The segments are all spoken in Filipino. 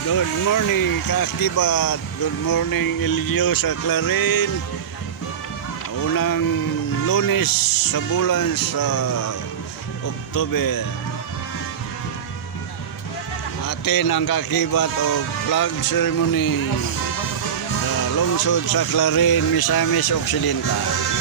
Good morning, Kakibat. Good morning, Elio sa Clarin. Unang Lunes sa bulan sa Oktober. Atin ang Kakibat o flag ceremony sa lungsod sa Clarin, Misamis Occidental.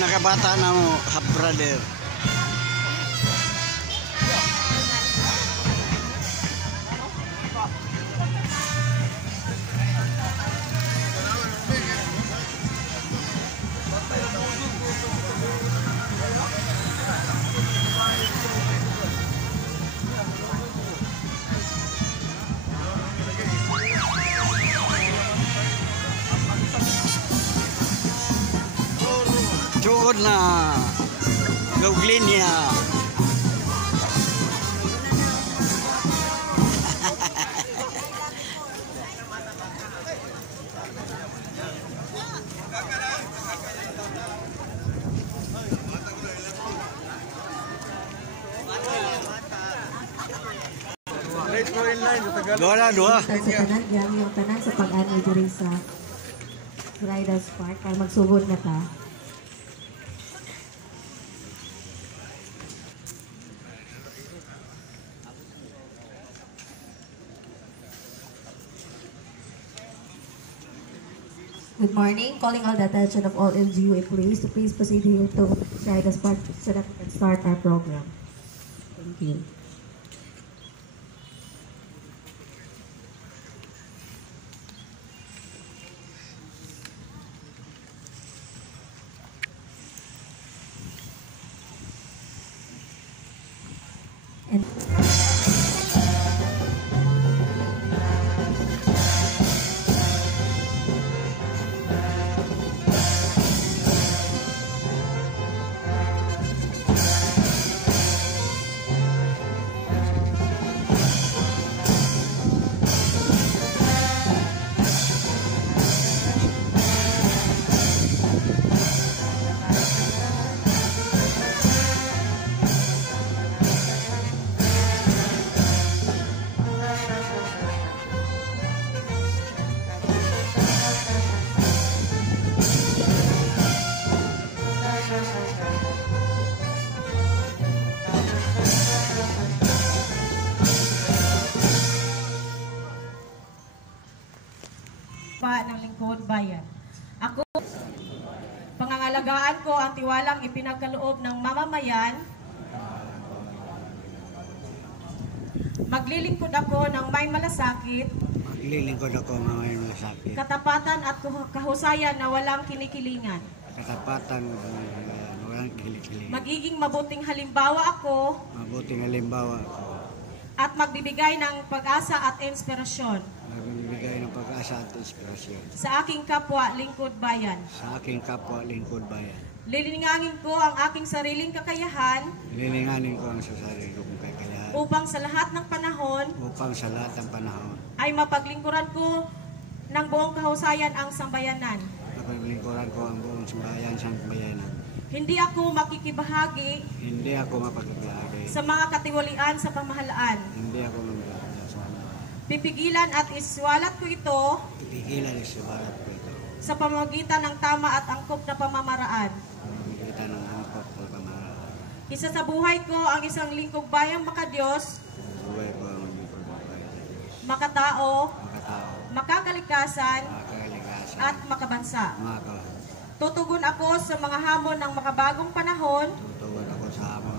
Nakabata na mo, half brother. Chukod na Gauglinia. Dua. Sa tanan, yung tanan sa pag-ani diri sa Riders Park para magsugod na ta. Good morning. Calling all the attention of all LGU employees to please proceed here to Riders Park so that we can start our program. Thank you. And ng lingkod bayan. Ako, pangangalagaan ko ang tiwalang ipinagkaloob ng mamamayan. Maglilingkod ako ng may malasakit. Maglilingkod ako ng may malasakit. Katapatan at kahusayan na walang kinikilingan. Katapatan walang kinikilingan. Magiging mabuting halimbawa ako. Mabuting halimbawa ako. At magbibigay ng pag-asa at inspirasyon. Magbibigay ng pag-asa at inspirasyon. Sa aking kapwa, lingkod bayan. Sa aking kapwa, lingkod bayan. Lilingangin ko ang aking sariling kakayahan. Lilinganin ko ang sarili kong kakayahan. Upang sa lahat ng panahon. Upang sa lahat ng panahon. Ay mapaglingkuran ko ng buong kahusayan ang sambayanan. Mapaglingkuran ko ang buong sambayanan. Hindi ako makikibahagi. Hindi ako mapagkakahagi. Sa mga katiwalian sa pamahalaan. Hindi ako mapagkakahagi sa pamahalaan. Pipigilan at iswalat ko ito. Pipigilan at iswalat ko ito. Sa pamamagitan ng tama at angkop na pamamaraan. Sa pamamagitan ng angkop na pamamaraan. Isa sa buhay ko ang isang lingkod bayang makadiyos. Buhay ko ang lingkod bayang makatao. Makakalikasan. At makabansa. Tutugon ako sa mga hamon ng makabagong panahon. Tutugon ako sa hamon